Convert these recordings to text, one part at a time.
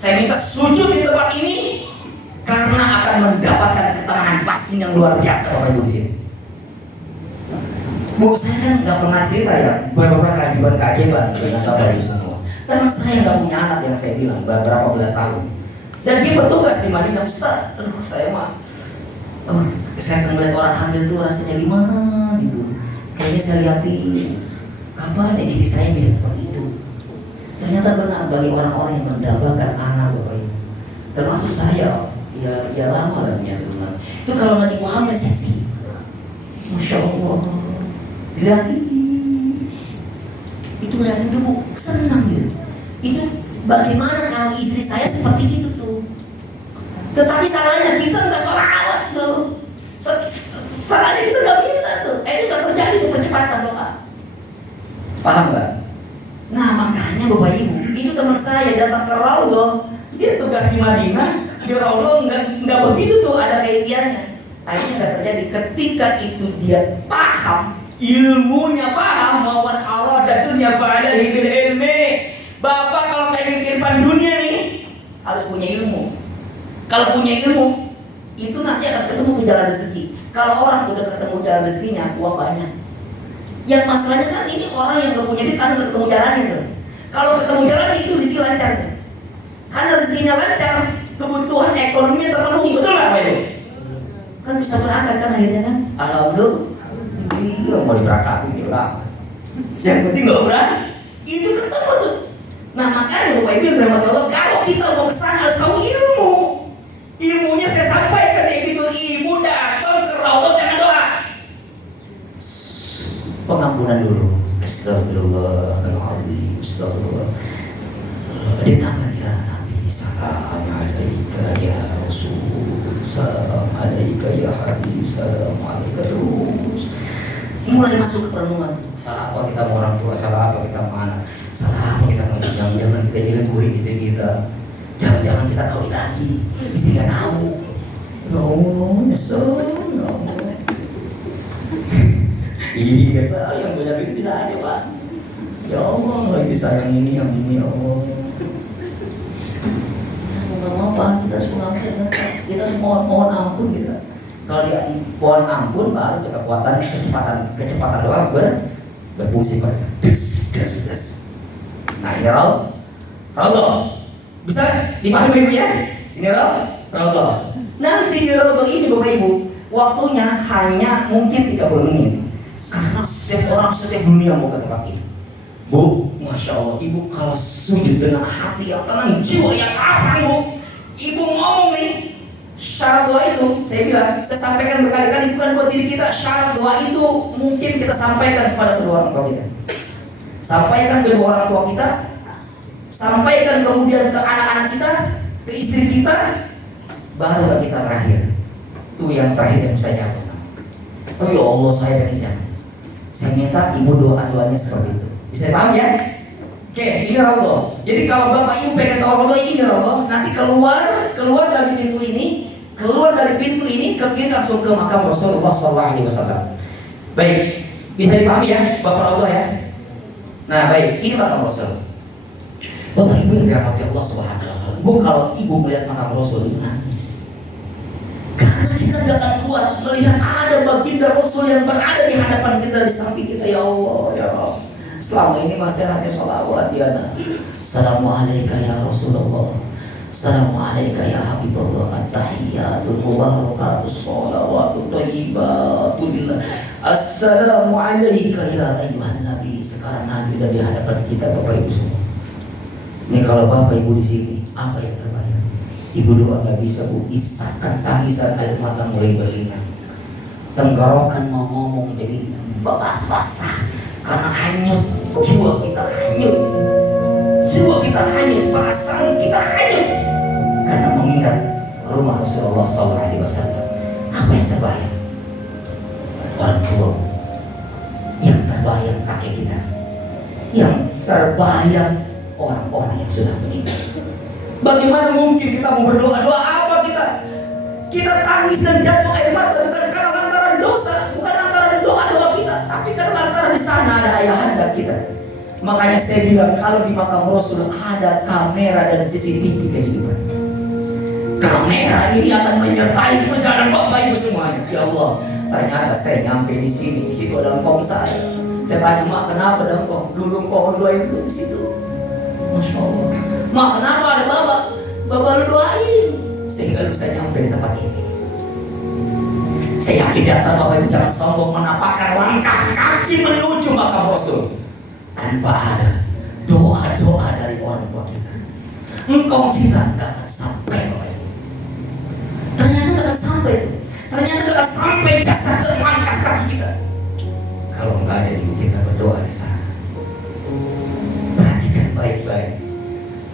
Saya minta sujud di tempat ini karena akan mendapatkan ketenangan batin yang luar biasa Bapak Ibu di sini. Bu, saya kan nggak pernah cerita ya beberapa keajaiban dengan Bapak Ibu semua. Karena saya nggak punya anak yang saya bilang beberapa belas tahun. Dan dia bertugas di Madinah. Ustaz, saya mah saya akan melihat orang hamil itu rasanya gimana gitu. Kayaknya saya lihatin kapan ya istri saya bisa seperti itu. Ternyata benar bagi orang-orang yang mendapatkan anak Bapak Ibu, termasuk saya, ya lama lah punya teman. Itu kalau nanti ibu hamil seksi, Masya Allah, dilihatin, itu lihatin tuh Bu, senang gitu. Itu bagaimana kalau istri saya seperti itu tuh. Tetapi salahnya kita nggak sholawat tuh. Salahnya kita nggak minta tuh. Itu nggak terjadi tuh percepatan doa. Paham nggak? Nah makanya Bapak Ibu, itu teman saya datang ke Raudhah, dia tugas di Madinah, di Raudhah nggak begitu tuh ada kaitannya. Akhirnya nggak terjadi. Ketika itu dia paham, ilmunya paham, mawan arada dunya ba'da bil ilmi. Bapak kalau pengen kehidupan dunia nih harus punya ilmu. Kalau punya ilmu, itu nanti akan ketemu tuh jalan rezeki. Kalau orang udah ketemu jalan rezekinya, uang banyak. Yang masalahnya kan ini orang yang gak punya duit karena gak ketemu jalannya tuh. Kalau ketemu jalannya itu rezeki lancar tuh. Karena rezekinya lancar, kebutuhan ekonominya terpenuhi, betul gak Pak Ibu? Kan bisa berangkat kan akhirnya kan? Alhamdulillah. Iya mau diberangkatin ya berapa? Yang penting gak berangkat. Itu ketemu tuh. Nah makanya Bapak Ibu yang dirahmati Allah, kalau kita mau kesana harus tahu ilmu. Ilmunya saya sampaikan ya gitu, ibu datang ke Raudhah jangan doa. Pengampunan dulu. Astagfirullahaladzim. Astagfirullah. Dia tangan ya Nabi. Salam alaika ya Rasul. Salam alaika ya Habib. Salam alaika terus. Mulai masuk ke perenungan. Salah apa kita mau orang tua? Salah apa kita mau anak? Salah apa kita mau jangan-jangan kita dilengguhin istri kita? Jangan-jangan kita kawin lagi, istri gak tahu. Ya Allah, nyesel. Ya Allah. Iya, yang banyak itu bisa aja Pak. Ya Allah, istri saya yang ini ya Allah. Nggak mau Pak, kita harus mengampun. Kita harus mohon ampun kita. Kalau dia mohon ampun, baru kekuatan kecepatan doa berfungsi pada des. Nah ini Raudhah. Bisa dipahami Ibu ya? Ini Raudhah. Nanti di Raudhah ini Bapak Ibu, waktunya hanya mungkin 30 menit. Karena setiap dunia mau ke tempat ini. Bu, Masya Allah, Ibu kalau sujud dengan hati yang tenang, jiwa yang lapang Bu, Ibu ngomong nih, syarat doa itu, saya sampaikan berkali-kali bukan buat diri kita. Syarat doa itu mungkin kita sampaikan kepada kedua orang tua kita. Sampaikan kedua orang tua kita, sampaikan kemudian ke anak-anak kita, ke istri kita, baru kita terakhir. Itu yang terakhir yang saya jawab. Oh ya Allah, saya pengen. Saya minta Ibu doa-doanya seperti itu. Bisa dipahami ya? Oke, ini Raudhah. Jadi kalau Bapak Ibu pengen tahu Raudhah, ini Raudhah. Nanti keluar dari pintu ini, ke kiri langsung ke makam Rasulullah SAW. Baik, bisa dipahami ya, Bapak Raudhah ya? Nah baik, ini makam Rasul. Bapak Ibu yang dirahmati Allah Subhanahu wa Ta'ala. Bu, kalau Ibu melihat makam Rasul, Ibu nangis. Karena kita gak akan kuat melihat ada baginda Rasul yang berada di hadapan kita, di samping kita. Ya Allah, ya Allah. Selama ini masih hanya sholawat ya nah. Assalamualaikum ya Rasulullah. Assalamualaikum ya Habibullah. At-tahiyatul mubarakatus sholawatut thayyibatul lillah. Assalamualaikum ya ayuhan Nabi. Sekarang Nabi sudah di hadapan kita Bapak Ibu semua. Ini kalau Bapak Ibu di sini, apa yang terbayang? Ibu doa gak bisa Bu, isahkan tangisan air mata mulai berlinang. Tenggorokan mau ngomong jadi basah karena hanyut, jiwa kita hanyut, perasaan kita hanyut karena mengingat rumah Rasulullah SAW. Apa yang terbayang? Orang tua, yang terbayang kakek kita, yang terbayang orang-orang yang sudah meninggal. Bagaimana mungkin kita mau berdoa? Doa apa kita? Kita tangis dan jatuh air mata bukan karena lantaran dosa, bukan lantaran doa-doa kita, tapi karena lantaran di sana ada ayahanda kita, Makanya saya bilang kalau di makam Rasul ada kamera dan CCTV kehidupan. Kamera ini akan menyertai perjalanan Bapak Ibu semuanya. Ya Allah, ternyata saya nyampe di sini, di situ ada engkong saya. Saya tanya, Mak, kenapa ada engkong? Dulu engkong doain dulu di situ. Masya Allah. Mak, kenapa ada Bapak? Bapak lu doain sehingga lu saya nyampe di tempat ini. Saya yakin datang Bapak Ibu jangan sombong menapakkan langkah kaki menuju makam Rasul tanpa ada doa-doa dari orang tua kita. Engkau kita nggak akan sampai Bapak Ibu. Ternyata nggak akan sampai itu. Ternyata nggak akan sampai jasa ke langkah kaki kita kalau nggak ada ibu kita berdoa di sana. Perhatikan baik-baik.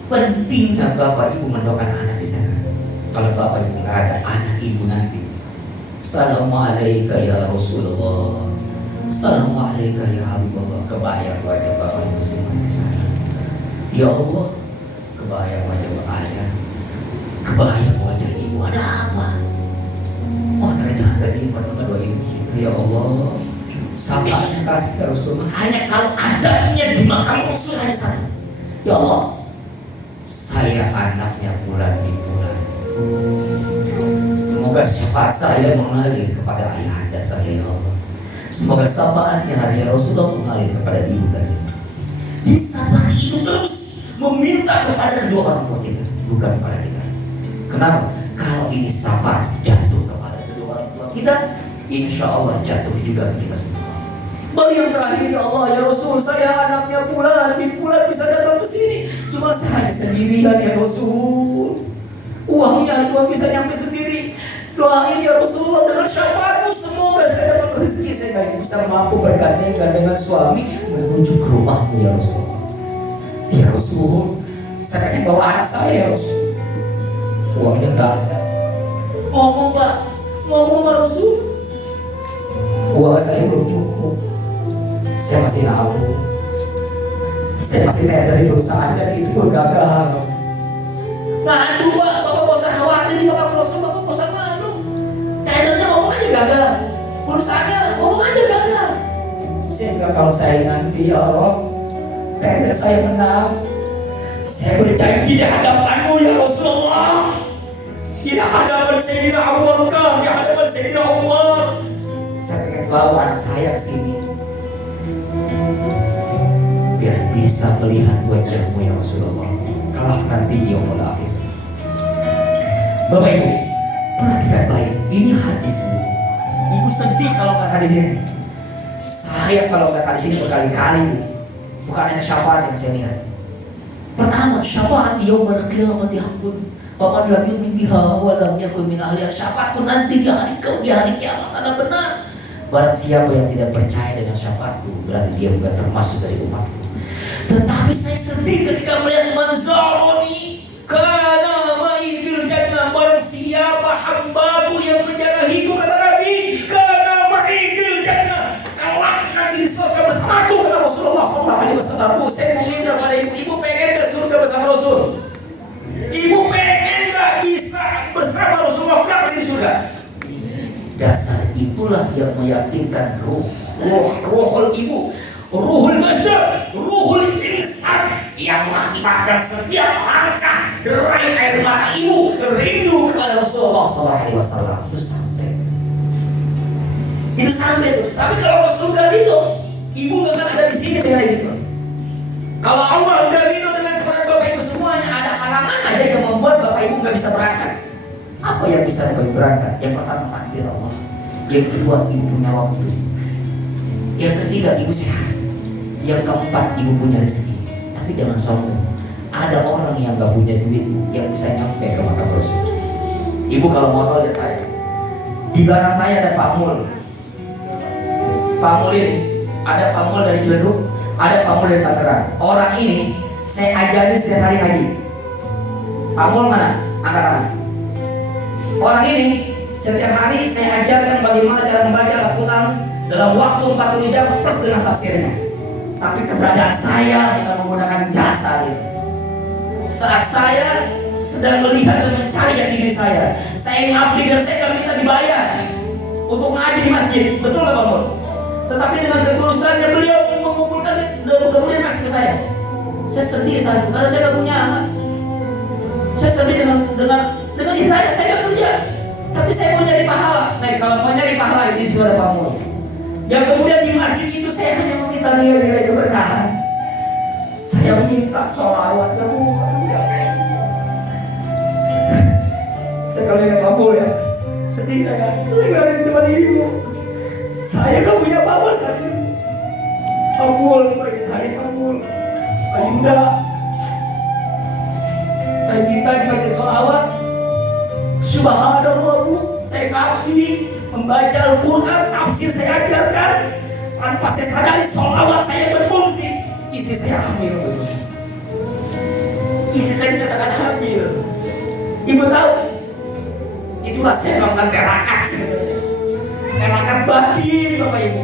Pentingnya Bapak Ibu mendoakan anak di sana. Kalau Bapak Ibu nggak ada, anak ibu nanti Assalamualaikum ya Rasulullah, Assalamualaikum ya Habibullah. Kebayang wajah Bapak Ibu semua di sana. Ya Allah, kebayang wajah ayah, kebayang wajah ibu. Ada apa? Oh ternyata dia pernah berdoain kita. Ya Allah, sabarnya kasih ke Rasul. Makanya kalau adanya di makam Rasul hanya satu. Ya Allah, saya anaknya bulan di bulan. Semoga syafaat saya mengalir kepada ayahanda saya, ya Allah. Semoga syafaatnya hari Rasulullah mengalir kepada ibu dan ibu. Di saat itu terus meminta kepada kedua orang tua kita, bukan kepada kita. Kenapa? Kalau ini syafaat jatuh kepada kedua orang tua kita, insya Allah jatuh juga ke kita semua. Baru yang terakhir, ya Allah, ya Rasul, saya anaknya bulan bin bulan bisa datang ke sini. Cuma saya hanya sendirian ya Rasul. Uangnya cuma bisa nyampe sendiri. Doain ya Rasulullah dengan syafaatmu semoga saya dapat rezeki. Saya nggak bisa mampu bergandengan dengan suami menuju ke rumahmu ya Rasulullah. Ya Rasul, saya pengen bawa anak saya ya Rasul. Uangnya nggak ada. Ngomong Pak, ngomong Pak Rasul. Uang saya belum cukup. Saya masih nabung. Saya masih lihat dari perusahaan dan itu gagal. Malu Pak, Bapak gak usah khawatir di makam Rasul, Bapak gak usah malu. Tendernya ngomong aja gagal, perusahaannya ngomong aja gagal. Sehingga kalau saya nanti ya Allah, tender saya menang, saya berjanji di hadapanmu ya Rasulullah, di hadapan Sayyidina Abu Bakar, di hadapan Sayyidina Umar, saya pengen bawa anak saya ke sini biar bisa melihat wajahmu ya Rasulullah kalau nanti dia akhir. Bapak Ibu, perhatikan baik, ini hadis Bu. Ibu sedih kalau nggak hadis ini. Saya kalau nggak hadis ini berkali-kali Bu. Bukan hanya syafaat yang saya lihat. Pertama, syafaat yaumul qiyamati haqqun. Wa man lam yu'min biha wa lam yakun min ahliha. Syafaatku nanti di hari kiamat adalah benar. Barang siapa yang tidak percaya dengan syafaatku, berarti dia bukan termasuk dari umatku. Tetapi saya sedih ketika melihat manzaroni kana ma'i fil jannah. Barang siapa hambaku yang menjarahiku, kata Nabi, kana ma'i fil jannah, kelak nanti di surga bersamaku, kata Rasulullah SAW. Saya meminta pada ibu pengen ke surga bersama Rasul? Ibu pengen gak bisa bersama Rasulullah kelak di surga? Dasar itulah yang meyakinkan ruhul ibu, ruhul masyarakat, ruhul insan yang mengakibatkan setiap langkah derai air mata ibu rindu kepada Rasulullah SAW. Itu sampai. Tapi kalau Rasul gak rindu, ibu gak akan ada di sini dengan itu. Kalau Allah gak rindu dengan kepada Bapak Ibu semuanya, ada halangan aja yang membuat Bapak Ibu gak bisa berangkat. Apa yang bisa berangkat? Yang pertama takdir Allah. Yang kedua ibu punya waktu. Yang ketiga ibu sehat. Yang keempat ibu punya rezeki. Tapi jangan sombong. Ada orang yang gak punya duit yang bisa nyampe ke makam Rasul. Ibu kalau mau tahu lihat saya. Di belakang saya ada Pak Mul. Pak Mul ini ada Pak Mul dari Ciledug, ada Pak Mul dari Tangerang. Orang ini saya ajari setiap hari ngaji. Pak Mul mana? Angkat tangan. Orang ini setiap hari saya ajarkan bagaimana cara membaca Al-Quran dalam waktu 40 jam plus dengan tafsirnya. Tapi keberadaan saya dengan menggunakan jasa itu. Saat saya sedang melihat dan mencari dari diri saya ngabdi dan saya gak minta dibayar untuk ngaji di masjid. Betul gak Pak Mul? Tetapi dengan ketulusannya beliau mengumpulkan dan kemudian kasih ke saya. Saya sedih saat itu karena saya tidak punya anak. Saya sedih dengan istri saya nggak kerja, tapi saya mau nyari pahala. Nah, kalau mau nyari pahala itu sudah Pak Mul. Yang kemudian di masjid itu saya hanya meminta nilai-nilai keberkahan. Saya minta sholawat ya Bu. Sekali ingat Pak Mul ya, sedih saya nggak ada di tempat ibu. Saya nggak punya apa-apa saat itu. Pak Mul, hari Pak Mul, Ayunda. Saya minta dibaca sholawat. Subhanallah Bu, saya ngabdi membaca Al-Quran, tafsir saya ajarkan. Tanpa saya sadari sholawat saya berfungsi. Istri saya hamil. Istri saya dikatakan hamil. Ibu tahu? Itulah saya melakukan terakat sebenarnya. Terakat batin Bapak Ibu.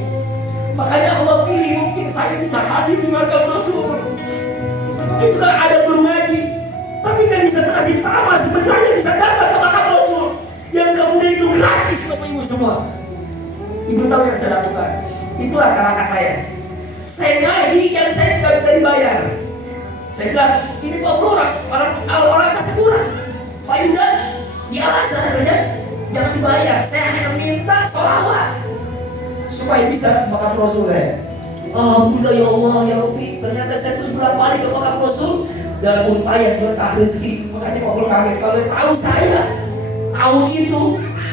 Makanya Allah pilih mungkin saya bisa hadir di makam Rasul. Kita ada guru ngaji, tapi kan bisa terkasih sama sebenarnya bisa datang ke makam Rasul yang kemudian itu gratis Bapak Ibu semua. Ibu tahu yang saya lakukan? Itulah terakat saya. Saya ngaji yang saya tidak bisa dibayar. Saya bilang ini Pak orang kasih kurang. Pak Yuda di Al-Azhar saja jangan dibayar. Saya hanya minta sholawat supaya bisa makam Rasul ya. Alhamdulillah ya Allah ya Rabbi. Ternyata saya terus bolak-balik ke makam Rasul dalam untayan berkah rezeki. Makanya Pak Mul kaget kalau tahu saya tahun itu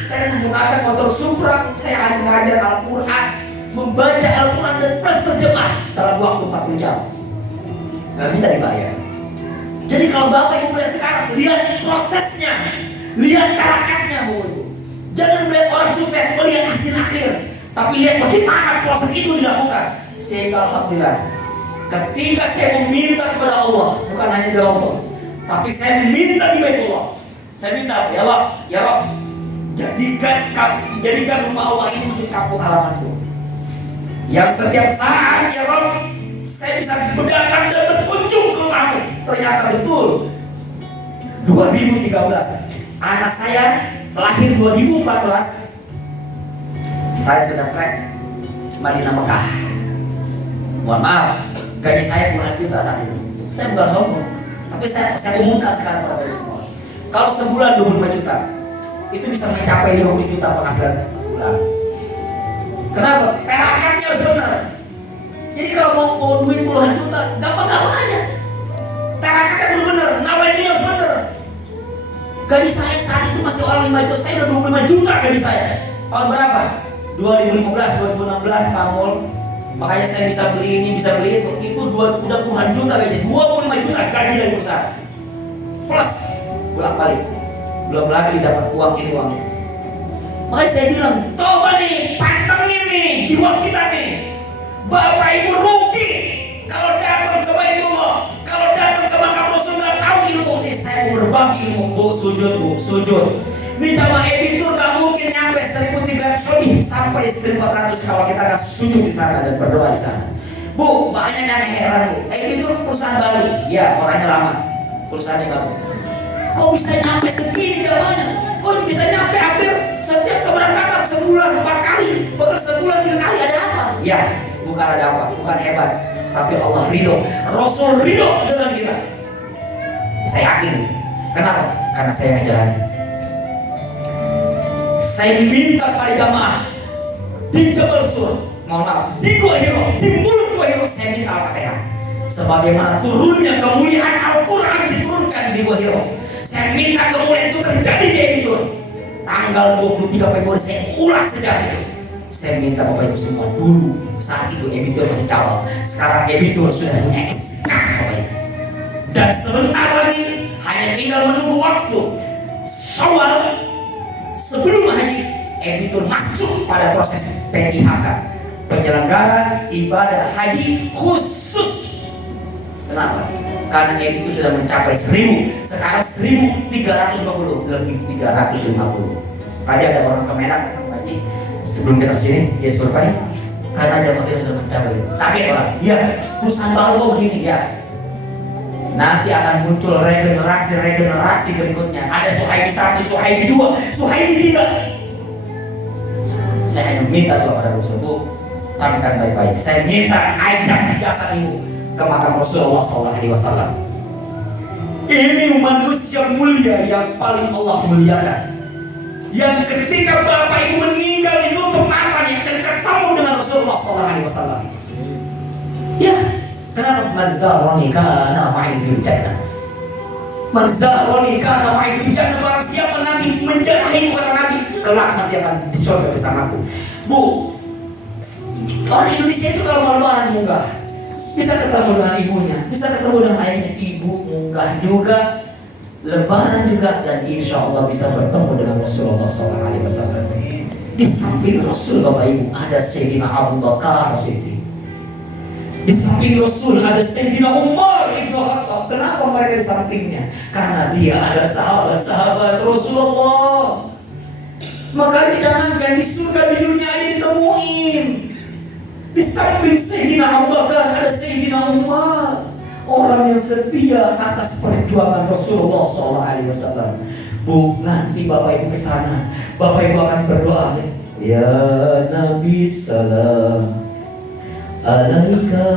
saya menggunakan motor Supra. Saya hanya mengajar Al-Quran, membaca Al-Quran dan plus terjemah dalam waktu 40 jam. Gak minta dibayar. Jadi kalau Bapak Ibu lihat sekarang, lihat prosesnya, lihat karakternya Bu. Jangan melihat orang sukses, melihat hasil akhir, tapi lihat bagaimana proses itu dilakukan. Sehingga Alhamdulillah, ketika saya meminta kepada Allah, bukan hanya di Allah, tapi saya minta di Baitullah. Saya minta, ya Allah, ya Rabb, jadikan rumah Allah ini menjadi kampung halamanku. Yang setiap saat ya Rabb, saya bisa berdatang dan berkunjung ke rumahmu. Ternyata betul 2013 anak saya lahir 2014. Saya sudah trek Madinah Mekah. Mohon maaf, gaji saya puluhan juta saat itu. Saya bukan sombong, tapi saya umumkan sekarang kepada semua. Kalau sebulan 25 juta, itu bisa mencapai 50 juta penghasilan sebulan. Kenapa? Terakatnya harus benar. Jadi kalau mau duit puluhan juta, gampang-gampang aja. Terakatnya perlu benar, nawainya harus benar. Gaji saya saat itu masih orang 5 juta, saya udah 25 juta gaji saya. Tahun berapa? 2015, 2016 Pak Mul. Makanya saya bisa beli ini, bisa beli itu udah puluhan juta gaji, 25 juta gaji dari perusahaan. Plus bolak-balik, belum lagi dapat uang ini uang ini. Makanya saya bilang, coba nih, pantengin nih jiwa kita nih. Bapak Ibu rugi kalau datang ke Baitullah, kalau datang ke makam Rasul nggak tahu ilmu nih. Saya mau berbagi ilmu, sujud. Ini jamaah editor nggak mungkin nyampe 1.300 lebih sampai 1.400 kalau kita nggak sujud di sana dan berdoa di sana. Bu, banyak yang heran Bu. Editor perusahaan baru, ya orangnya lama, perusahaannya baru. Kok bisa nyampe segini jamaahnya? Kok bisa nyampe hampir setiap keberangkatan sebulan 4 kali, bahkan sebulan 3 kali, ada apa? Ya, bukan ada apa, bukan hebat, tapi Allah ridho, Rasul ridho dengan kita. Saya yakin. Kenapa? Karena saya ngajarin. Saya minta pada jamaah di Jabal Sur, mohon maaf, di Gua Hiro, di mulut Gua Hiro, saya minta Al-Fatihah. Sebagaimana turunnya kemuliaan Al-Quran diturunkan di Gua Hiro, saya minta kemuliaan itu terjadi di Editor. Tanggal 23 Februari saya ulas sejarah itu. Saya minta Bapak Ibu semua dulu saat itu Editor masih calon, sekarang Editor sudah punya SK Bapak Ibu. Dan sebentar lagi hanya tinggal menunggu waktu Syawal sebelum haji, Editor masuk pada proses PIHK, penyelenggara ibadah haji khusus. Kenapa? Karena itu sudah mencapai 1000, sekarang 1350, lebih 350. Tadi ada orang Kemenak haji sebelum kita kesini dia survei, karena ada makin sudah mencapai. Kaget orang, ya perusahaan baru begini ya. Nanti akan muncul regenerasi berikutnya. Ada Suhaimi 1, Suhaimi 2, Suhaimi 3. Saya hanya minta kepada Rasul, Bu, Tanyakan baik-baik. Saya minta ajak jasad ibu ke makam Rasulullah SAW. Ini manusia mulia yang paling Allah muliakan. Yang ketika bapak ibu meninggal itu matanya dan ketemu dengan Rasulullah SAW. Ya, kenapa? Man zarani kana ma'i fil jannah. Man zarani kana ma'i fil jannah. Barang siapa nanti menjarahi kata Nabi, kelak nanti akan di surga bersamaku. Bu, orang Indonesia itu kalau mau lebaran munggah, bisa ketemu dengan ibunya, bisa ketemu dengan ayahnya. Ibu munggah juga, lebaran juga, dan insya Allah bisa bertemu dengan Rasulullah SAW. Di samping Rasul Bapak Ibu ada Sayyidina Abu Bakar Siddiq. Di samping Rasul ada Sayyidina Umar Ibn Khattab. Kenapa mereka di sampingnya? Karena dia ada sahabat-sahabat Rasulullah. Maka jangankan di surga, di dunia ini ditemuin. Di samping Sayyidina Abu Bakar ada Sayyidina Umar, orang yang setia atas perjuangan Rasulullah SAW. Bu, nanti Bapak Ibu ke sana, Bapak Ibu akan berdoa, ya Nabi salam alaika,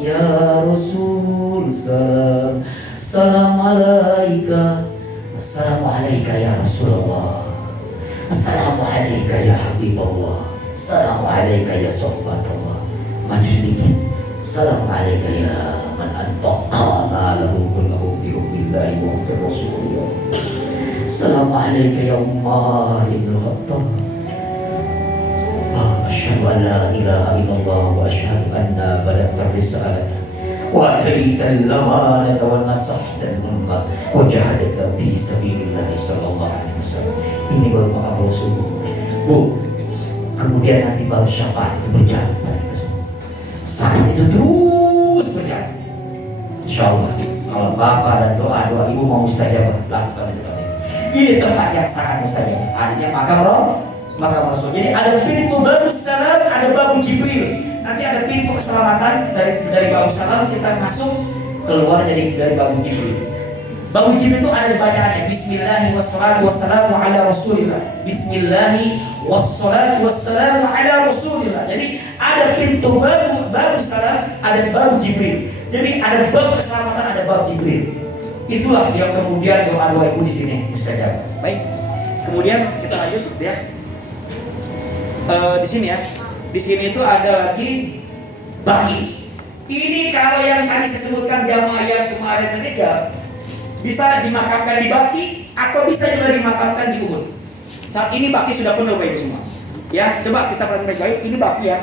ya Rasul salam, salam alaika, assalamu alaika ya Rasulullah, assalamu alaika ya Habibullah, assalamu alaika ya Sohbatullah. Maju sedikit. Assalamu alaika ya man antaqana lahu kullahu bi hubbillahi wa hubbi Rasulullah. Assalamu alaika ya Umar ibn Khattab. Asyhadu an la ilaha illallah wa asyhadu anna balagha risalata wa ataita al-amanata wa nasahta al-ummah wa jahadta fi sabilillah sallallahu alaihi wasallam. Ini baru makam Rasul. Bu, kemudian nanti baru syafaat itu berjalan pada kita semua. Saat itu terus berjalan. Insya Allah, kalau bapak dan doa ibu mau mustajabah, lakukan itu. Ini tempat yang sangat mustajabah. Artinya makam Rasul. Jadi ada pintu Babus Salam, ada Babu Jibril. Nanti ada pintu keselamatan dari Babus Salam, kita masuk keluar dari Babu Jibril. Babu Jibril itu ada bacaannya Bismillahi wassalatu wassalamu ala Rasulillah. Bismillahi wassalatu wassalamu ala Rasulillah. Jadi ada pintu Babu Salam, ada Babu Jibril. Jadi ada bab keselamatan, ada Bab Jibril. Itulah yang kemudian doa-doa ibu di sini mustajab. Baik. Kemudian kita lanjut ya. Di sini ya. Di sini itu ada lagi baki. Ini kalau yang tadi saya sebutkan jamaah yang kemarin meninggal, bisa dimakamkan di Baki atau bisa juga dimakamkan di Uhud. Saat ini Baki sudah penuh Bapak Ibu semua. Ya, coba kita perhatikan baik. Ini Baki ya.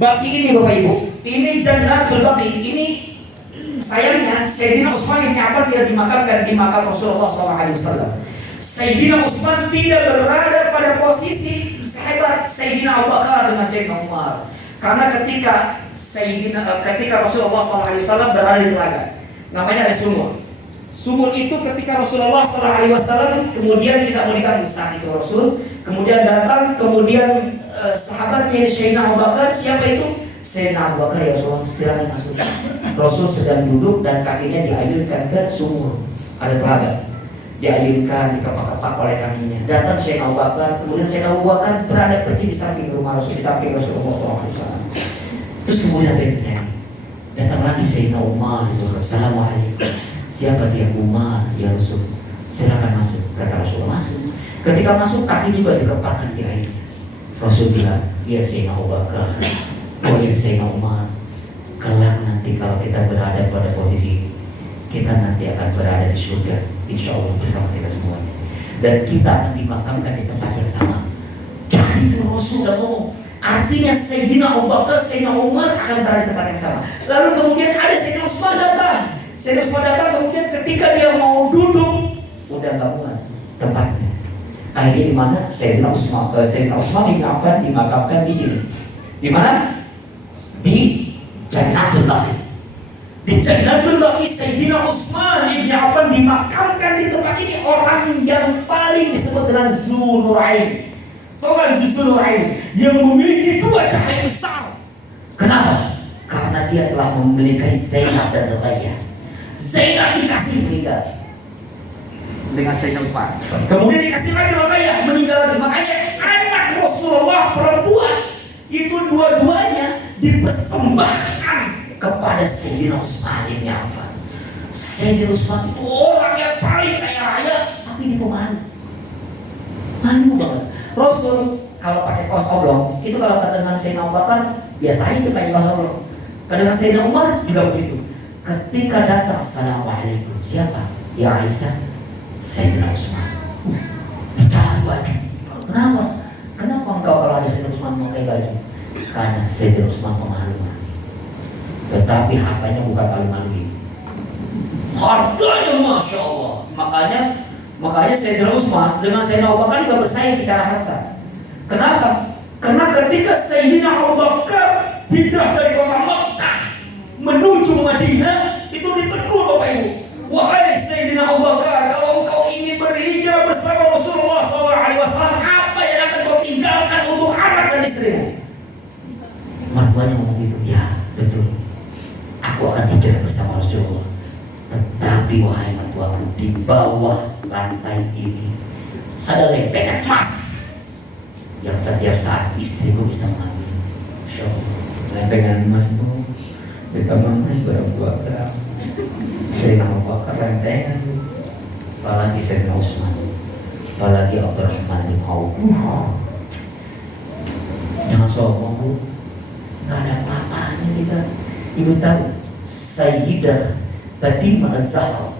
Baki ini Bapak Ibu. Ini Jannatul Baki. Ini sayangnya Sayyidina Utsman bin Affan tidak dimakamkan di makam Rasulullah SAW. Sayyidina Utsman tidak berada pada posisi sehebat Sayyidina Abu Bakar dengan Sayyidina Umar. Karena ketika Rasulullah SAW berada di telaga, namanya ada sumur. Sumur itu ketika Rasulullah SAW kemudian tidak mau dikandung saat itu Rasul, kemudian datang, kemudian sahabatnya Sayyidina Abu Bakar, siapa itu? Sayyidina Abu Bakar, ya Rasulullah silakan masuk. Rasul sedang duduk dan kakinya diayunkan ke sumur, ada telaga, diayunkan, dikepak-kepak oleh kakinya. Datang Sayyidina Abu Bakar, kemudian Sayyidina Abu Bakar berada pergi di samping rumah Rasul, di samping Rasulullah SAW. Terus kemudian datang lagi Sayyidina Umar, Assalamualaikum. Siapa dia? Umar, ya Rasul. Silakan masuk, kata Rasul. Masuk. Ketika masuk, kaki juga dikepakkan di air. Rasul bilang, ya Sayyidina Abu Bakar, oh ya Sayyidina Umar, kelak nanti kalau kita berada pada posisi, kita nanti akan berada di surga, insya Allah bersama kita semuanya. Dan kita akan dimakamkan di tempat yang sama. Jadi itu Rasul sudah ngomong. Artinya Sayyidina Abu Bakar, Sayyidina Umar akan berada di tempat yang sama. Lalu kemudian ada Sayyidina Utsman datang. Sayyidina Utsman datang, kemudian ketika dia mau duduk, udah nggak muat tempatnya. Akhirnya di mana? Sayyidina Utsman bin Affan dimakamkan di sini. Di mana? Di Jannatul Baqi. Di Jannatul Baqi Sayyidina Utsman bin Affan dimakamkan di tempat ini, orang yang paling disebut dengan Dzunurain. Orang Dzunurain yang memiliki dua cahaya besar. Kenapa? Karena dia telah memiliki Zainab dan Ruqayyah. Zainab dikasih meninggal dengan Sayyidina Utsman. Kemudian dikasih lagi Ruqayyah meninggal lagi. Makanya anak Rasulullah perempuan itu dua-duanya dipersembahkan kepada Sayyidina Utsman bin Affan. Sayyidina Utsman itu orang yang paling kaya raya, tapi dia pemalu. Malu banget. Rasul kalau pakai kaos oblong, itu kalau kata dengan Sayyidina Abu Bakar, biasanya itu pakai kaos oblong. Kadang Sayyidina Umar juga begitu. Ketika datang, Assalamualaikum, siapa? Ya Aisyah, Sayyidina Utsman. Ditaruh baju. Kenapa? Kenapa engkau kalau ada Sayyidina Utsman memakai baju? Karena Sayyidina Utsman pemalu. Tetapi hartanya bukan malu-malu ini. Hartanya Masya Allah. Makanya Sayyidina Utsman dengan Sayyidina Abu Bakar juga bersaing secara harta. Kenapa? Karena ketika Sayyidina Abu Bakar hijrah dari kota Makkah menuju Madinah, itu ditegur Bapak Ibu. Wahai Sayyidina Abu Bakar, kalau engkau ingin berhijrah bersama Rasulullah SAW, apa yang akan kau tinggalkan untuk anak dan istrimu? Mertuanya ngomong gitu, ya betul. Aku akan hijrah bersama Rasulullah. Tetapi wahai mertuaku, di bawah lantai ini ada lempengan emas yang setiap saat istriku bisa mengambil. Masya Allah. Lempengan emas itu ditambahkan berapa gram? Sayyidina Abu Bakar lempengan, apalagi Sayyidina Utsman, apalagi Abdurrahman bin Auf. Jangan sombong Bu, nggak ada apa-apanya kita. Ibu tahu Sayyidah Fatimah Az-Zahra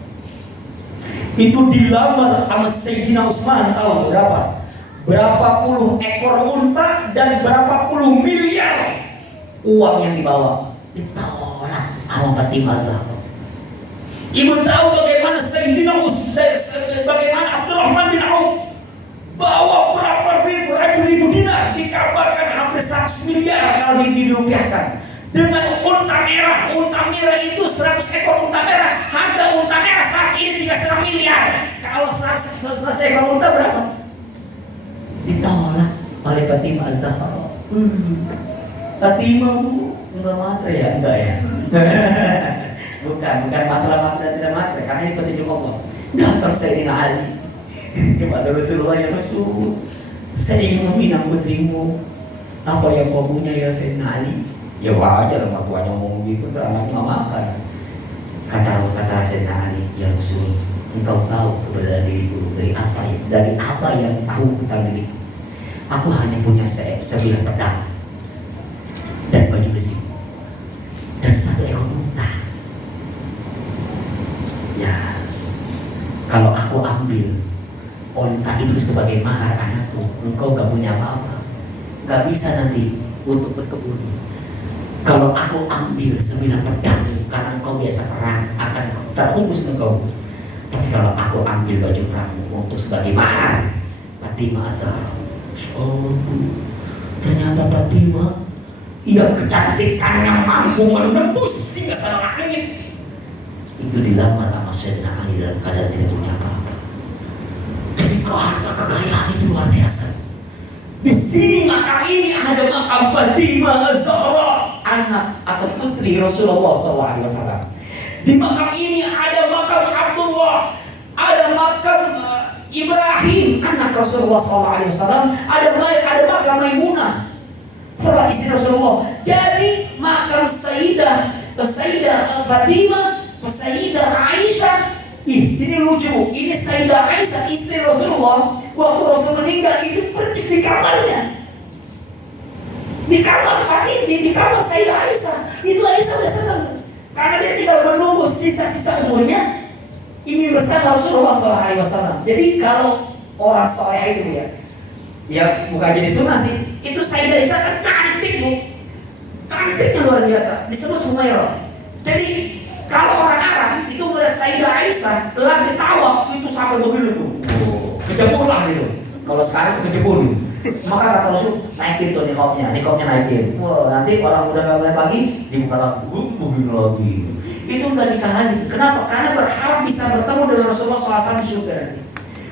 itu dilamar sama Sayyidina Utsman, tahu berapa? Berapa puluh ekor unta dan berapa puluh miliar uang yang dibawa, ditolak sama Fatimah Az-Zahra. Ibu tahu bagaimana bagaimana Abdurrahman bin Auf bawa berapa ribu dinar, dikabarkan hampir 100 miliar kalau dirupiahkan. Dengan unta merah itu 100 ekor unta merah, harga unta merah saat ini 3,5 miliar. Kalau 100 ekor unta berapa? Ditolak oleh Fatimah Az-Zahra. Fatimah Bu, enggak matre ya? Enggak ya? bukan masalah matre tidak matre, karena ini petunjuk Allah. Datang Sayyidina Ali kepada Rasulullah, ya Rasul, saya ingin meminang putrimu, apa yang kau punya ya Sayyidina Ali? Ya wajar lah mertuanya ngomong gitu, anaknya nggak makan. Kata Sayyidina Ali, ya Rasul, engkau tahu keberadaan diriku dari apa yang tahu tentang diriku. Aku hanya punya sebilah pedang dan baju besi dan 1 ekor unta. Ya, kalau aku ambil unta itu sebagai mahar anakku, engkau gak punya apa-apa, gak bisa nanti untuk berkebun. Kalau aku ambil 9 pedang, karena engkau biasa perang, akan terhubus engkau. Tapi kalau aku ambil baju perangmu untuk sebagai mahar, Fatimah Az-Zahra, oh, ternyata Fatimah yang kecantikannya mampu menembus hingga sana langit, itu dilamar sama Sayyidina Ali dalam keadaan tidak punya apa-apa. Jadi harta kekayaan itu luar biasa. Di sini makam ini ada makam Fatimah Az-Zahra, anak atau putri Rasulullah SAW. Di makam ini ada makam Abdullah, ada makam Ibrahim, anak Rasulullah SAW, ada makam Maimunah, serta istri Rasulullah. Jadi makam Sayyidah Fatimah, Sayyidah Aisyah. Ini lucu. Ini Sayyidah Aisyah, istri Rasulullah. Waktu Rasul meninggal itu persis di kamarnya. Di kamar Fatimah, di kamar Sayyidah Aisyah. Itu Aisyah udah senang, karena dia tinggal menunggu sisa-sisa umurnya ingin bersama Rasulullah SAW. Jadi kalau orang soleh itu ya bukan jadi sunnah sih. Itu Sayyidah Aisyah kan cantik Bu, cantiknya luar biasa, disebut Humairah. Jadi kalau orang Arab itu melihat Sayyidah Aisyah lagi tawaf itu sampai begini tuh, kejebur lah gitu. Kalau sekarang itu kejebur. Maka kata Rasul, naikin tuh nikopnya naikin. Wah, nanti orang udah nggak melihat lagi, dibuka lagi, begini lagi. Itu nggak nikah lagi. Kenapa? Karena berharap bisa bertemu dengan Rasulullah SAW di surga nanti.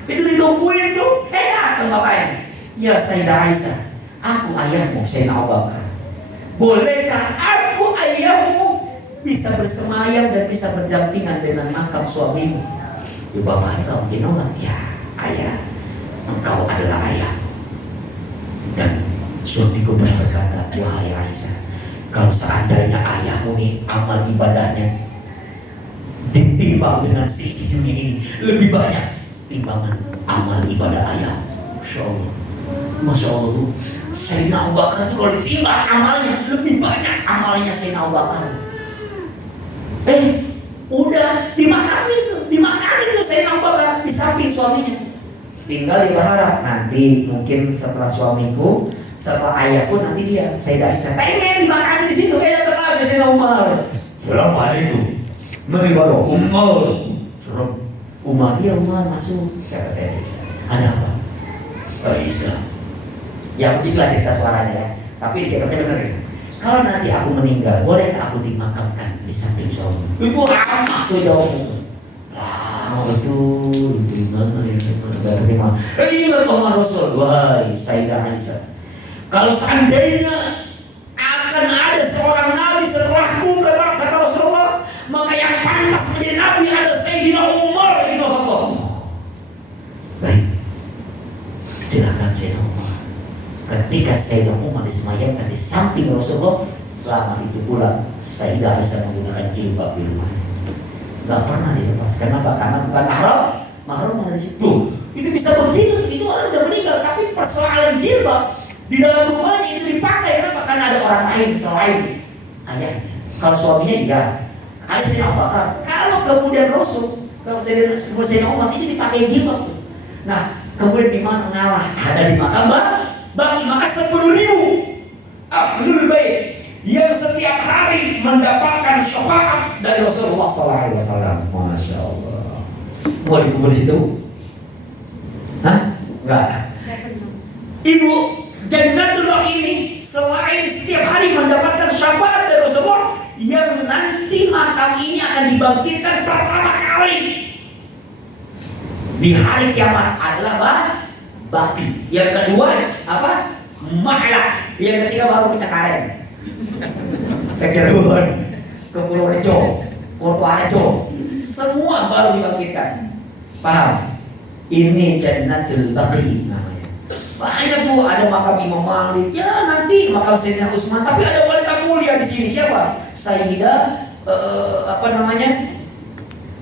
Itu ditungguin tuh, datang bapaknya. Ya Sayyidah Aisyah, aku ayahmu Sayyidina Abu Bakar. Bolehkah aku ayahmu bisa bersemayam dan bisa berdampingan dengan makam suamimu? Ya bapaknya kamu menolak. Ya ayah, engkau adalah ayah. Dan Suamiku pernah berkata, wahai Aisyah, kalau seandainya ayahmu nih amal ibadahnya ditimbang dengan seisi dunia ini, lebih banyak timbangan amal ibadah ayah. Masya Allah, Masya Allah tuh Sayyidina Abu Bakar itu kalau ditimbang amalnya lebih banyak amalnya Sayyidina Abu Bakar. Udah dimakamin tuh Sayyidina Abu Bakar di samping suaminya. Tinggal dia berharap nanti mungkin setelah suamiku, setelah ayahku, nanti dia Sayyidah Aisyah pengen dimakamin di situ. Datang lagi Sayyidina Umar. Assalamualaikum. Mari baru Umar, dia Umar masuk. Kata Sayyidah Aisyah, ada apa? Aisyah. Ya begitulah cerita suaranya ya. Tapi dikatakan benar ya. Kalau nanti aku meninggal, bolehkah aku dimakamkan di samping suami? Itu lama tuh jawabmu. Lama betul. Gimana ya? Bagaimana? Ingat omongan Rasul. Wahai Sayyidah Aisyah, kalau seandainya akan ada seorang nabi setelahku, kata Rasulullah, maka yang pantas menjadi nabi ada Sayyidina Umar bin Khattab. Baik, silakan Sayyidina Umar. Ketika Sayyidina Umar disemayamkan di samping Rasulullah, selama itu pula Sayyidah Aisyah menggunakan jilbab di rumahnya. Gak pernah dilepas. Kenapa? Karena bukan mahram ada di situ. Itu bisa begitu. Itu orang sudah meninggal, tapi persoalan jilbab di dalam rumahnya itu dipakai. Kenapa? Karena ada orang lain selain ayahnya. Kalau suaminya iya, ada Sayyidina Abu Bakar. Kalau kemudian Rasul, kalau Sayyidina Umar itu dipakai jilbab. Nah, kemudian di mana ngalah? Ada di makam bagi, maka 10.000 Ahlul Bait yang setiap hari mendapatkan syafaat dari Rasulullah SAW. Masya Allah. Mau dikubur di situ? Hah? Enggak. Ibu Jannatullah ini selain setiap hari mendapatkan syafaat dari Rasulullah, yang nanti makam ini akan dibangkitkan pertama kali di hari kiamat adalah baki. Yang kedua apa? Ma'lak. Yang ketiga baru kita karen. Sekeruan ke Pulau Rejo, Porto Arjo, semua baru dibangkitkan. Paham? Ini Jannatul Baqi namanya. Banyak tuh, ada makam Imam Malik, ya nanti makam Sayyidina Utsman, tapi ada wanita mulia di sini. Siapa? Sayyidah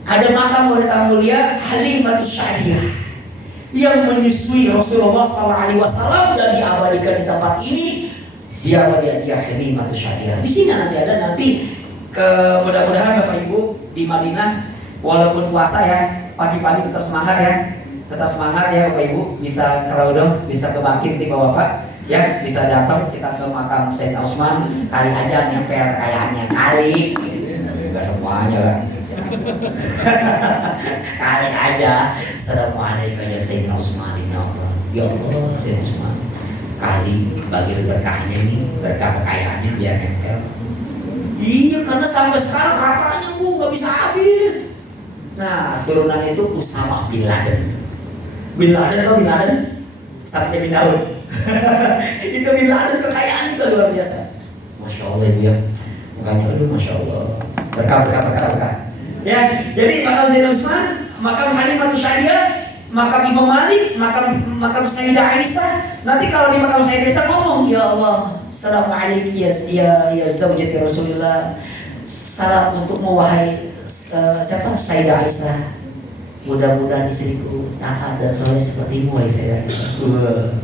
ada makam wanita mulia Halimatus Sa'diyah yang menyusui Rasulullah SAW dan diabadikan di tempat ini. Siapa dia? Dia Halimatus Sa'diyah. Di sini nanti ada mudah-mudahan Bapak Ibu di Madinah walaupun puasa ya, pagi-pagi tetap semangat ya. Tetap semangat ya Bapak Ibu, bisa keraudoh, bisa kebangkit di Bapak ya, bisa datang kita ke makam Sayyidina Utsman, kali aja nempel kekayaannya kali. Enggak semuanya kan. Kali aja. Assalamualaikum ya Sayyidina Utsman, ya Allah. Ya Allah Sayyidina Utsman. Kali bagi berkahnya ini, berkah kekayaannya biar nempel. Iya, karena sampai sekarang hartanya nggak bisa habis. Nah, turunan itu Usamah bin Laden. Bin Laden atau Bin Laden? Sampai bin Daud. Itu Bin Laden kekayaan juga luar biasa. Masya Allah dia. Makanya aduh Masya Allah. Berkah. Ya, jadi makam Sayyidina Utsman, makam Halimatus Sa'diyah, makam Imam Malik, makam Sayyidah Aisyah. Nanti kalau di makam Sayyidah Aisyah ngomong, ya Allah, Assalamualaikum ya zaujati Rasulullah. Salam untukmu wahai siapa? Sayyidah Aisyah. Mudah-mudahan istriku tak ada soleh sepertimu wahai Sayyidah Aisyah.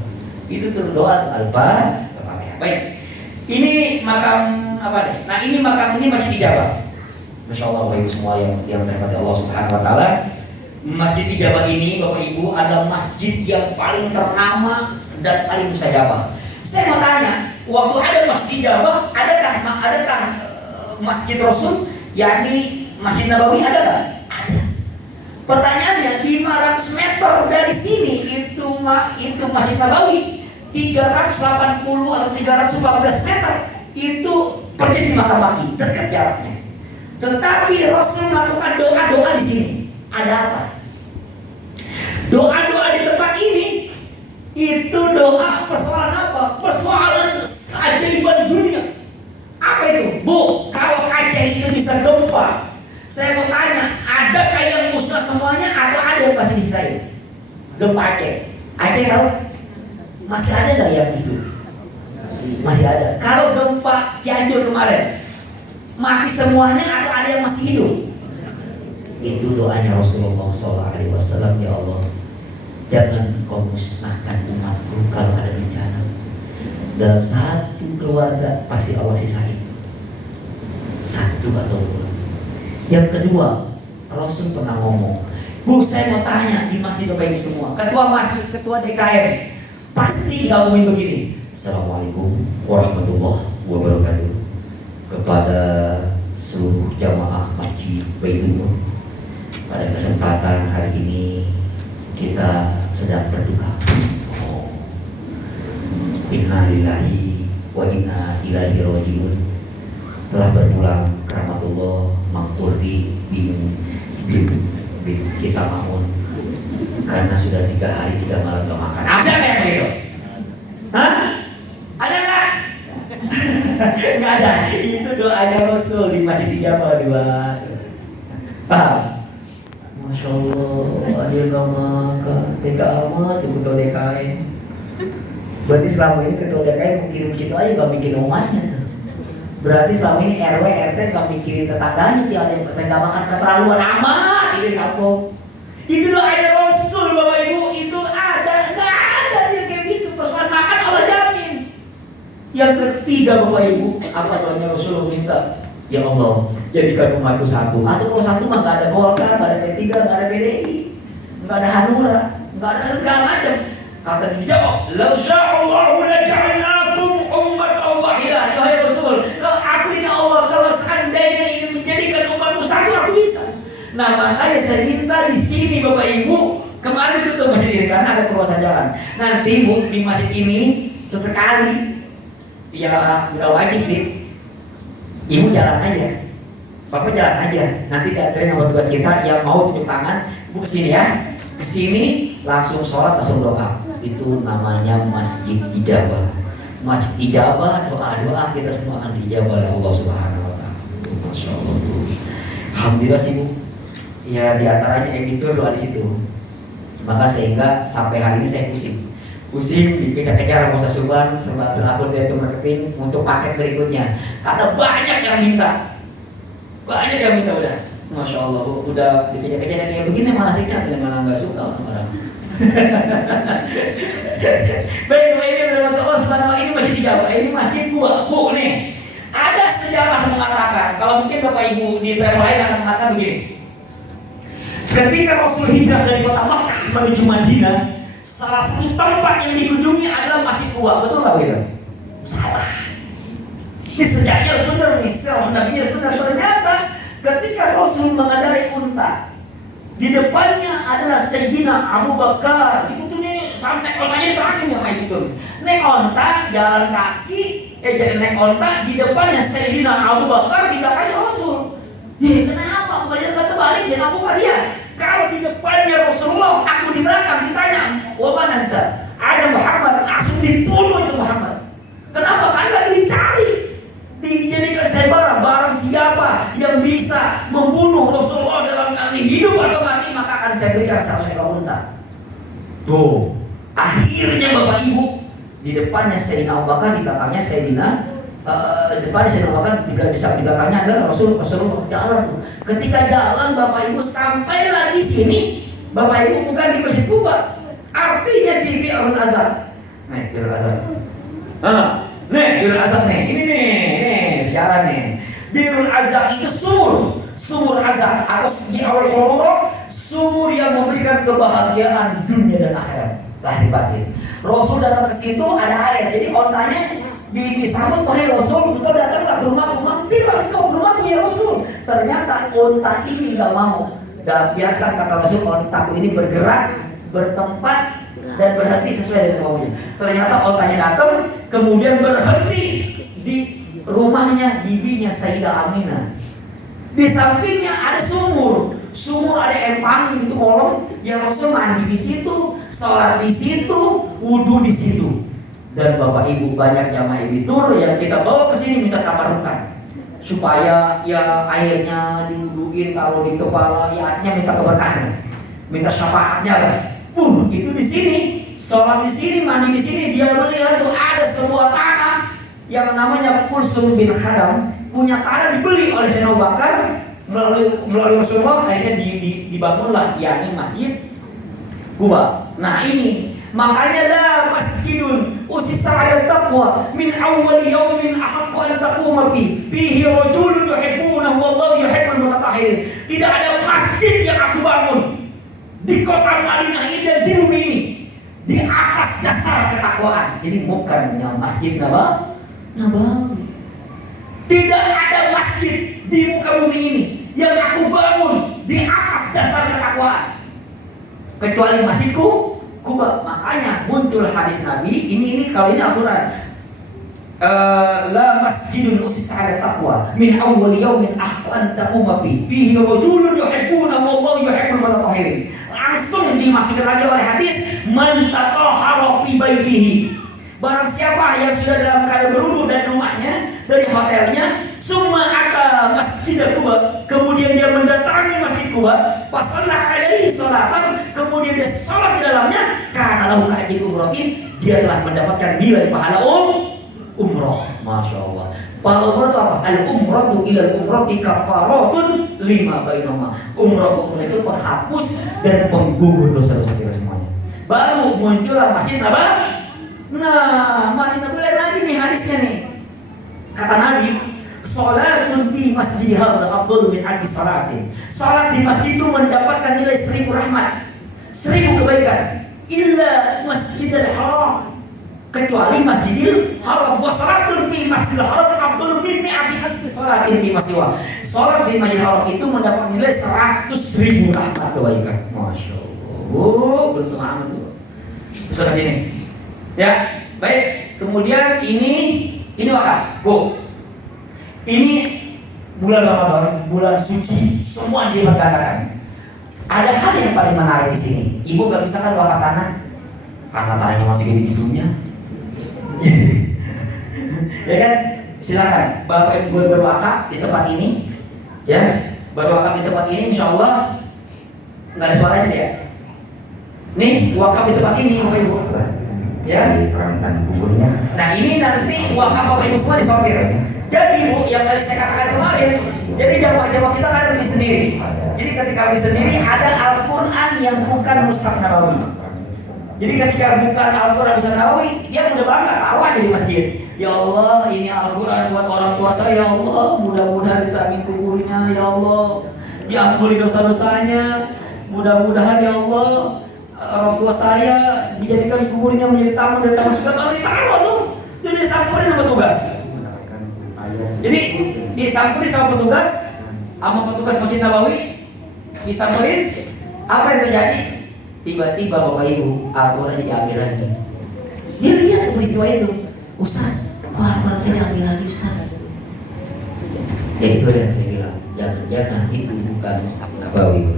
Itu tuh doa Al-Fatihah. Baik. Ini makam apa deh? Nah, ini makam ini masih dijawab. Masya Allah Bapak Ibu semua yang dirahmati Allah Subhanahu Wa Taala. Masjid Ijabah ini Bapak Ibu adalah masjid yang paling ternama dan paling mustajabah. Saya mau tanya, waktu ada Masjid Ijabah, adakah Masjid Rasul, yakni Masjid Nabawi, adakah? Ada. Pertanyaannya, 500 meter dari sini itu Masjid Nabawi, 380 atau 314 meter itu persis di makam Baqi, dekat jaraknya. Tetapi Rasul melakukan doa-doa di sini. Ada apa? Doa-doa di tempat ini itu doa persoalan apa? Persoalan keajaiban dunia. Apa itu? Bu, kalau Aceh itu bisa gempa, saya mau tanya, adakah yang musnah semuanya atau ada yang masih di saya? Gempa Aceh. Aceh tahu? Masih ada nggak yang hidup? Masih ada. Kalau gempa Cianjur kemarin, mati semuanya atau ada yang masih hidup? Itu doanya Rasulullah SAW. Ya Allah, jangan kau musnahkan umatku kalau ada bencana. Dalam satu keluarga pasti Allah sisain satu atau dua. Yang kedua, Rasul pernah ngomong, Bu, saya mau tanya di masjid Bapak Ibu semua, ketua masjid, ketua DKM, pasti ngomongin begini. Assalamualaikum warahmatullahi wabarakatuh. Kepada seluruh jamaah Masjid Baitul Nur, pada kesempatan hari ini kita sedang berduka. Inna lillahi wa inna ilaihi rajiun. Telah berpulang keramatullah Mang Kurdi bin Kisah Mamun, karena sudah 3 hari 3 malam gak makan. Ada nggak yang begitu? Hah? Ada nggak? Nggak ada. Itu doanya Rasul di Masjid Ijabah dua. Paham? Masya Allah, ada yang gak makan. Tega amat tuh ketua DKM. Berarti selama ini ketua DKM mikirin begitu aja, gak mikirin umatnya tuh. Berarti selama ini RW, RT gak mikirin tetangganya, ada yang gak makan keterlaluan amat itu di kampung. Itu doanya Rasul Bapak Ibu, itu ada, gak ada yang kayak gitu. Persoalan makan Allah jamin. Yang ketiga Bapak Ibu, apa doanya Rasul minta? Ya Allah, jadikan umatku satu. Atau kalau satu mah gak ada Golkar, gak ada P3, gak ada PDI, gak ada Hanura, gak ada segala macam. Kata dijawab, "Lau sya'allahu laja'alnakum ummatan wahidah." Ya Rasul, kalau aku ini Allah, kalau seandainya ingin menjadikan umatku satu, aku bisa. Nah, makanya saya minta di sini Bapak Ibu, kemarin tutup masjid ini karena ada perluasan jalan. Nanti Bu, di masjid ini sesekali, ya udah wajib sih, Ibu jalan aja, Bapak jalan aja. Nanti diantarin sama tugas kita yang mau tunjuk tangan, Bu kesini ya. Kesini langsung sholat, langsung doa. Itu namanya Masjid Ijabah. Masjid Ijabah, doa-doa kita semua akan dijabah oleh Allah Subhanahu wa Ta'ala. Masya Allah. Alhamdulillah sih Bu. Ya diantaranya editor doa di situ. Maka sehingga sampai hari ini saya pusing dikejar-kejar Musa Subhan selaku direktur marketing untuk paket berikutnya. Karena banyak yang minta. Banyak yang minta udah. Masya Allah Bu, udah dikejar-kejar kayak begini malah nasibnya malah nggak suka orang-orang. Baik, Allah Subhanahu ini masjid Ijabah. Ini masjid gua, Bu nih. Ada sejarah mengatakan, kalau mungkin Bapak Ibu di travel lain akan mengatakan begini. Ketika Rasul hijrah dari kota Makkah menuju Madinah, salah satu tempat yang dikunjungi adalah masjid gua. Betul nggak begitu? Salah. Ini sejarahnya benar nih, sejarah nabinya benar. Ternyata ketika Rasul mengendarai unta, di depannya adalah Sayyidina Abu Bakar. Itu tuh nih sampai ontanya di belakangnya kayak gitu. Naik onta, jalan kaki, naik onta di depannya Sayyidina Abu Bakar, di belakangnya Rasul. Ya kenapa? Bukannya nggak terbalik ya Abu Bakar ya? Kalau di depannya Rasulullah, aku di belakang ditanya, "Wa man anta?" Ada Muhammad, langsung dibunuh itu Muhammad. Kenapa? Karena lagi dicari. Dijadikan sayembara, barang siapa yang bisa membunuh Rasulullah dalam kali hidup atau mati, maka akan saya berikan 100 ekor unta. Tuh, akhirnya Bapak Ibu, di depannya Sayyidina Abu Bakar, di belakangnya Sayyidina depannya Sayyidina Abu Bakar, di belakangnya adalah Rasulullah jalan. Ketika jalan Bapak Ibu sampailah di sini, Bapak Ibu bukan di Masjid Kuba, artinya di Bi'rul Azhar. Nih, Bi'rul Azhar. Nih, Bi'rul Azhar nih, ini nih sejarah nih. Bi'rul Azhar itu sumur Azhar atau segi awal kolom, sumur yang memberikan kebahagiaan dunia dan akhirat, lahir batin. Rasul datang ke situ ada air, jadi ontanya disambut oleh Rasul. Engkau datanglah ke rumahku, mampirlah engkau ke rumahku ya Rasul. Ternyata onta ini nggak mau. Dan biarkan kata Rasul, ontaku ini bergerak, bertempat dan berhenti sesuai dengan maunya. Ternyata ontanya datang, kemudian berhenti di rumahnya bibinya Sayyidah Aminah. Di sampingnya ada sumur ada empang gitu, kolom yang Rasul mandi di situ, sholat di situ, wudhu di situ. Dan Bapak Ibu banyak jamaah ibitur yang kita bawa ke sini minta tabarukan supaya ya airnya diwuduin kalau di kepala, ya artinya minta keberkahan, minta syafaatnya lah. Itu di sini, sholat di sini, mandi di sini, dia melihat tuh ada sebuah tanah yang namanya Kulsum bin Khadam punya tanah dibeli oleh Sayyidina Abu Bakar melalui Rasulullah, akhirnya dibangunlah yakni Masjid Quba. Nah ini makanya la masjidun usisa 'ala taqwa min awwal yaumin ahaqqu an taquma fihi rajulun yuhibbunahu wallahu yuhibbul mutatahhirin. Tidak ada masjid yang aku bangun di kota Madinah ini dan di bumi ini di atas dasar ketakwaan. Jadi bukan yang Masjid Nabawi. Tidak ada masjid di muka bumi ini yang aku bangun di atas dasar ketakwaan kecuali Masjidku Quba. Makanya muncul hadis Nabi ini kalau ini Al-Quran, la masjidun usisa 'ala taqwa min awwal yaumin ahaqqu an taquma fihi rajulun yuhibbuna wallahu yuhibbul mutatahhirin. Langsung dimasukkan lagi oleh hadis man tatahhara fi baitihi. Barang siapa yang sudah dalam keadaan berwudu dari rumahnya, dari hotelnya, summa ata Masjid Quba, kemudian dia mendatangi Masjid Quba, fasalla alaihi sholatan, kemudian dia sholat di dalamnya, karena lahu ka'ajri umratin, dia telah mendapatkan nilai pahala umroh. Masya Allah. Pahala umroh itu apa? Al umratu ila umrati kafaratun lima bainahuma. Umroh itu penghapus dan penggugur dosa-dosa kita semuanya. Baru muncullah Masjid Nabawi. Nah, Masjid Nabawi lagi nih hadisnya nih. Kata Nabi, salatun di masjid hadza afdalu min alfi salatin. Salat di masjid itu mendapatkan nilai 1000 rahmat, 1000 kebaikan. Illa Masjidil Haram, kecuali Masjidil Haram. Wa salatun di Masjidil Haram afdalu min mi'ati alfi salatin di masiwa. Salat di Masjidil Haram itu mendapat nilai 100.000 rahmat kebaikan. Masya Allah. Oh, betul amat tuh. Bisa ke sini. Ya, baik. Kemudian ini wakaf. Ini bulan Ramadan, bulan suci, semua diperkatakan. Ada hal yang paling menarik di sini. Ibu gak bisa kan wakaf tanah, karena tanahnya masih gede-gedenya. Ya kan? Silakan. Bapak Ibu berwakaf di tempat ini, ya. Berwakaf di tempat ini, insya Allah nggak ada suaranya dia. Nih, wakaf di tempat ini, Bapak Ibu. Ya, diterangkan kuburnya. Nah ini nanti wakaf Bapak Ibu semua disortir. Jadi Bu, yang tadi saya katakan kemarin, jadi jamaah kita kan beli sendiri. Jadi ketika beli sendiri ada Al-Quran yang bukan Mushaf Nabawi. Jadi ketika bukan Al-Quran Mushaf Nabawi, dia udah bangga taruh aja di masjid. Ya Allah, ini Al-Quran buat orang tua saya. Ya Allah, mudah-mudahan diterangin kuburnya. Ya Allah, diampuni dosa-dosanya. Mudah-mudahan ya Allah, orang tua saya dijadikan kuburnya menjadi tamu dari tamu surga. Baru ditaruh tuh, jadi disamperin sama petugas. Jadi disamperin sama petugas Masjid Nabawi, disamperin. Apa yang terjadi? Tiba-tiba Bapak Ibu Al-Quran diambil lagi. Dia lihat tuh peristiwa itu. Ustaz, Al-Quran saya diambil lagi Ustaz. Ya itu yang saya bilang, jangan-jangan itu bukan Mushaf Nabawi.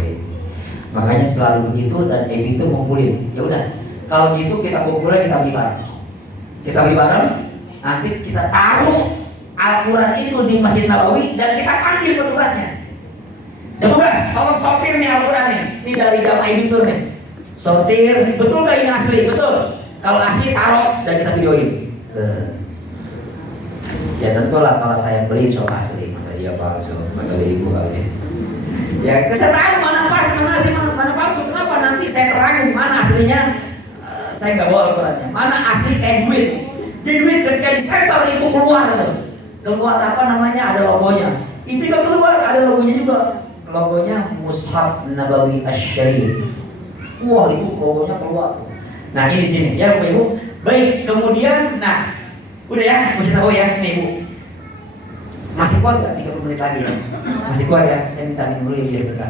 Makanya selalu begitu dan itu ngumpulin. Ya udah, kalau gitu kita kumpulin, kita beli barang. Kita beli barang, nanti kita taruh Al-Quran itu di Masjid Nabawi dan kita panggil petugasnya. Petugas, tolong sortir nih Al-Quran nih. Ini dari jamaah itu nih. Sortir, betul gak ini asli? Betul. Kalau asli taruh dan kita videoin. Ya tentulah kalau saya beli insya Allah asli. Maka iya palsu, maka ibu kali. Ya kesertaan mana palsu. Kenapa nanti saya terangin mana aslinya? Saya nggak bawa Al-Qurannya. Mana asli kayak duit? Jadi duit ketika disetor itu keluar tuh. Keluar apa namanya? Ada logonya. Itu juga keluar, ada logonya juga. Logonya Mushaf Nabawi Asy-Syarif. Wah itu logonya keluar. Nah ini di sini ya Bapak Ibu. Baik, kemudian nah udah ya, masih tahu ya nih Bu. Masih kuat nggak 30 menit lagi ya? Masih kuat ya? Saya minta minum dulu ya biar berkah.